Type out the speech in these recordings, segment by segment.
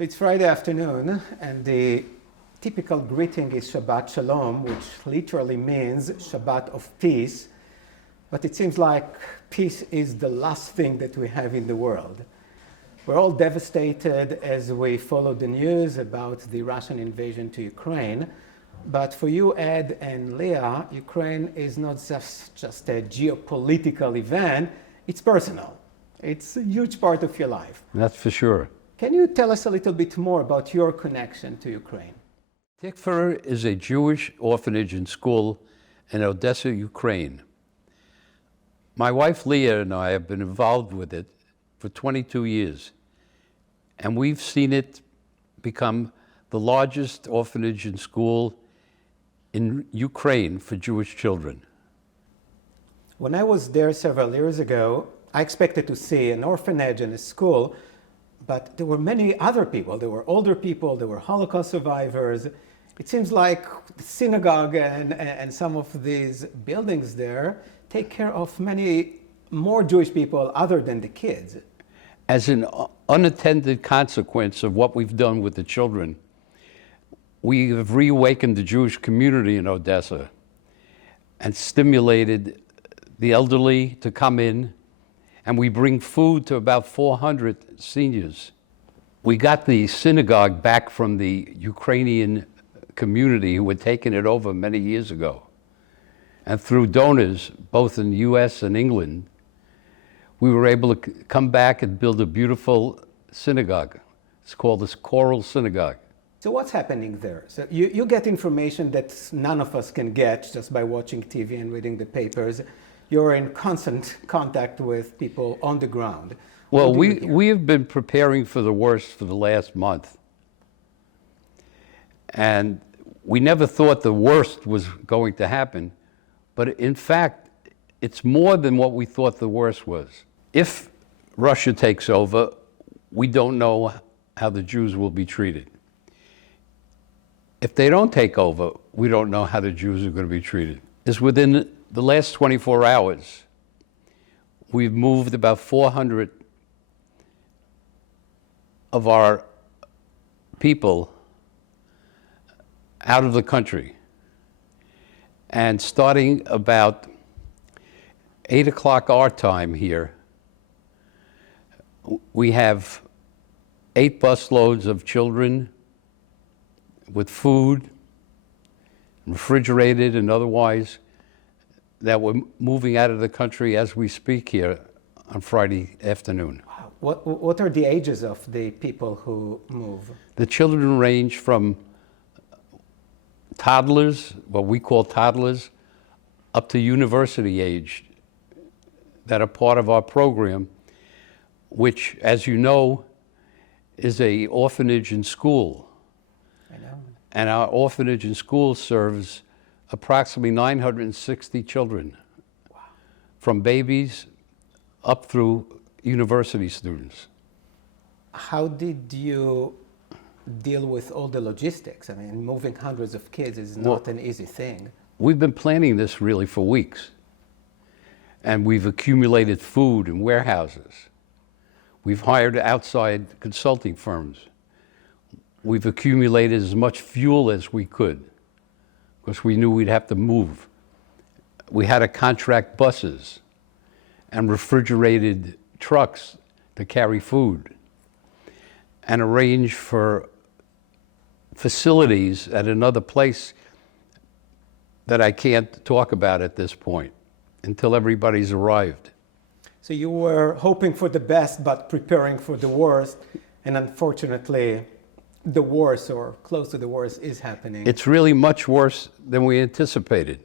So it's Friday afternoon, and the typical greeting is Shabbat Shalom, which literally means Shabbat of peace. But it seems like peace is the last thing that we have in the world. We're all devastated as we follow the news about the Russian invasion to Ukraine. But for you, Ed and Leah, Ukraine is not just a geopolitical event, it's personal. It's a huge part of your life. That's for sure. Can you tell us a little bit more about your connection to Ukraine? Tikva is a Jewish orphanage and school in Odessa, Ukraine. My wife Leah and I have been involved with it for 22 years, and we've seen it become the largest orphanage and school in Ukraine for Jewish children. When I was there several years ago, I expected to see an orphanage and a school, but there were many other people. There were older people, there were Holocaust survivors. It seems like the synagogue and some of these buildings there take care of many more Jewish people other than the kids. As an unintended consequence of what we've done with the children, we have reawakened the Jewish community in Odessa and stimulated the elderly to come in, and we bring food to about 400 seniors. We got the synagogue back from the Ukrainian community who had taken it over many years ago. And through donors, both in the US and England, we were able to come back and build a beautiful synagogue. It's called the Choral Synagogue. So what's happening there? So you get information that none of us can get just by watching TV and reading the papers. You're in constant contact with people on the ground. Well, we have been preparing for the worst for the last month. And we never thought the worst was going to happen. But in fact, it's more than what we thought the worst was. If Russia takes over, we don't know how the Jews will be treated. If they don't take over, we don't know how the Jews are going to be treated. It's within the last 24 hours, we've moved about 400 of our people out of the country. And starting about 8 o'clock our time here, we have 8 busloads of children with food, refrigerated and otherwise, that we're moving out of the country as we speak here on Friday afternoon. Wow. What are the ages of the people who move? The children range from toddlers, what we call toddlers, up to university age that are part of our program, which, as you know, is a orphanage and school. I know. And our orphanage and school serves approximately 960 children, wow, from babies up through university students. How did you deal with all the logistics? I mean, moving hundreds of kids is not an easy thing. We've been planning this really for weeks. And we've accumulated food in warehouses. We've hired outside consulting firms. We've accumulated as much fuel as we could, because we knew we'd have to move. We had to contract buses and refrigerated trucks to carry food, and arrange for facilities at another place that I can't talk about at this point until everybody's arrived. So you were hoping for the best, but preparing for the worst, and unfortunately, the worst, or close to the worst, is happening. It's really much worse than we anticipated.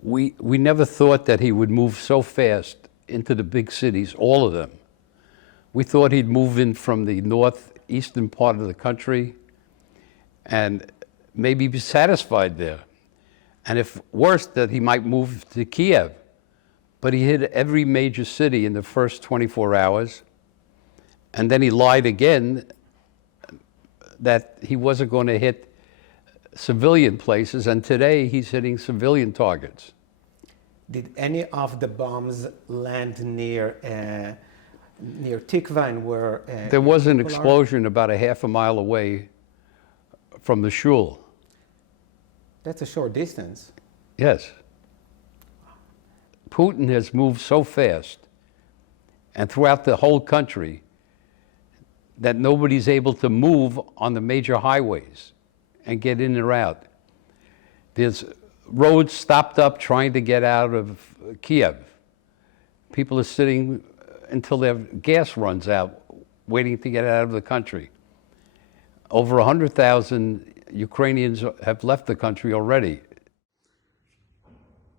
We never thought that he would move so fast into the big cities, all of them. We thought he'd move in from the northeastern part of the country and maybe be satisfied there. And if worse, that he might move to Kiev. But he hit every major city in the first 24 hours. And then he lied again that he wasn't going to hit civilian places, and today he's hitting civilian targets. Did any of the bombs land near near Tikva and where There was an people are? explosion about a half a mile away from the shul. That's a short distance. Yes. Putin has moved so fast and throughout the whole country that nobody's able to move on the major highways and get in or out. There's roads stopped up trying to get out of Kiev. People are sitting until their gas runs out, waiting to get out of the country. Over 100,000 Ukrainians have left the country already.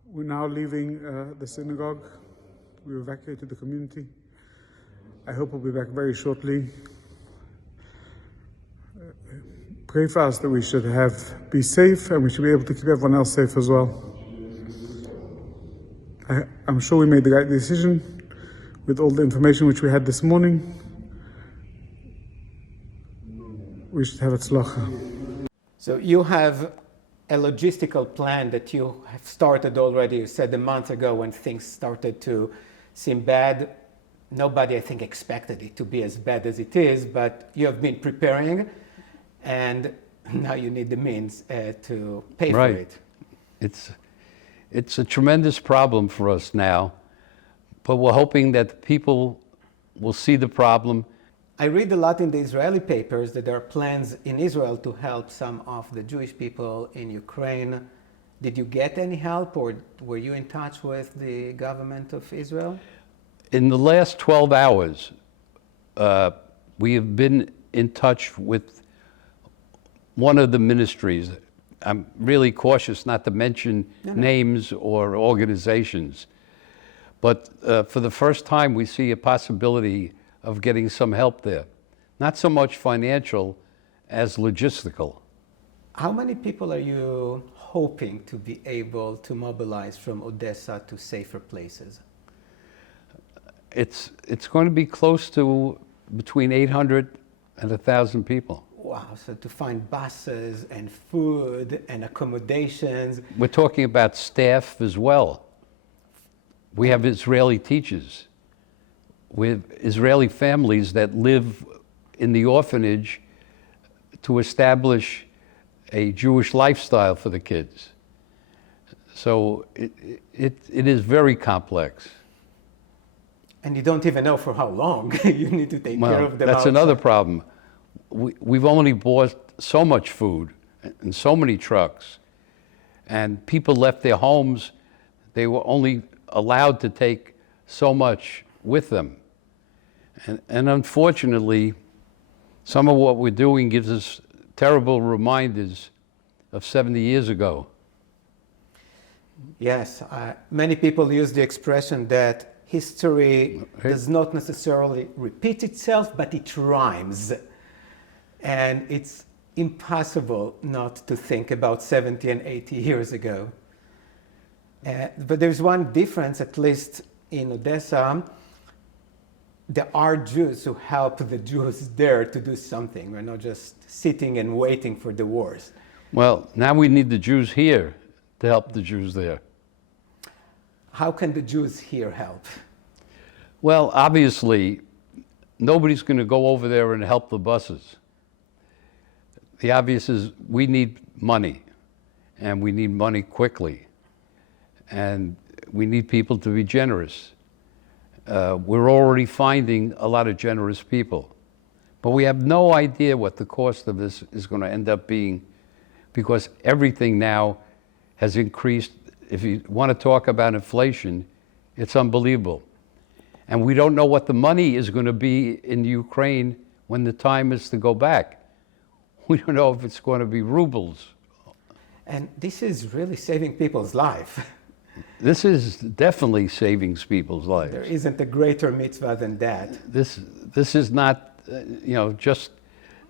We're now leaving the synagogue. We evacuated the community. I hope we'll be back very shortly. Pray for us that we should be safe and we should be able to keep everyone else safe as well. I'm sure we made the right decision with all the information which we had this morning. We should have tzlacha. So you have a logistical plan that you have started already. You said a month ago when things started to seem bad. Nobody, I think, expected it to be as bad as it is, but you have been preparing, and now you need the means to pay for it. It's a tremendous problem for us now, but we're hoping that people will see the problem. I read a lot in the Israeli papers that there are plans in Israel to help some of the Jewish people in Ukraine. Did you get any help, or were you in touch with the government of Israel? In the last 12 hours, we have been in touch with one of the ministries. I'm really cautious not to mention names or organizations. But for the first time, we see a possibility of getting some help there. Not so much financial as logistical. How many people are you hoping to be able to mobilize from Odessa to safer places? It's going to be close to between 800 and 1,000 people. Wow, so to find buses and food and accommodations. We're talking about staff as well. We have Israeli teachers. We have Israeli families that live in the orphanage to establish a Jewish lifestyle for the kids. So it is very complex. And you don't even know for how long you need to take care of them. That's outside. another problem. We've only bought so much food and so many trucks, and people left their homes. They were only allowed to take so much with them. And unfortunately, some of what we're doing gives us terrible reminders of 70 years ago. Yes, many people use the expression that history does not necessarily repeat itself, but it rhymes. And it's impossible not to think about 70 and 80 years ago. But there's one difference, at least in Odessa. There are Jews who help the Jews there to do something. We're not just sitting and waiting for the wars. Well, now we need the Jews here to help the Jews there. How can the Jews here help? Well, obviously, nobody's going to go over there and help the buses. The obvious is we need money, and we need money quickly, and we need people to be generous. We're already finding a lot of generous people, but we have no idea what the cost of this is going to end up being, because everything now has increased. If you want to talk about inflation, it's unbelievable. And we don't know what the money is going to be in Ukraine when the time is to go back. We don't know if it's going to be rubles. And this is really saving people's lives. This is definitely saving people's lives. There isn't a greater mitzvah than that. This is not, just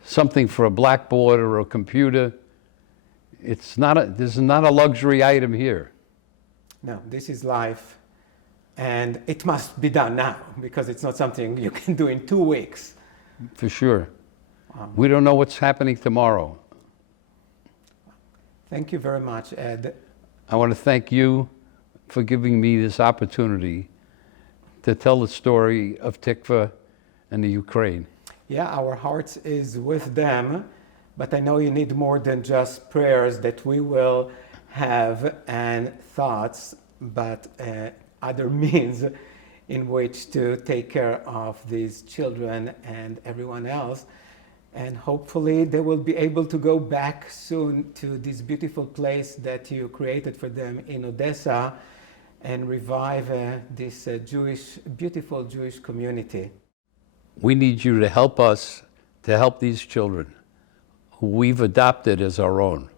something for a blackboard or a computer. This is not a luxury item here. No, this is life. And it must be done now, because it's not something you can do in 2 weeks. For sure. We don't know what's happening tomorrow. Thank you very much, Ed. I want to thank you for giving me this opportunity to tell the story of Tikva in the Ukraine. Yeah, our hearts is with them, but I know you need more than just prayers that we will have and thoughts, but other means in which to take care of these children and everyone else. And hopefully they will be able to go back soon to this beautiful place that you created for them in Odessa and revive this beautiful Jewish community. We need you to help us to help these children who we've adopted as our own.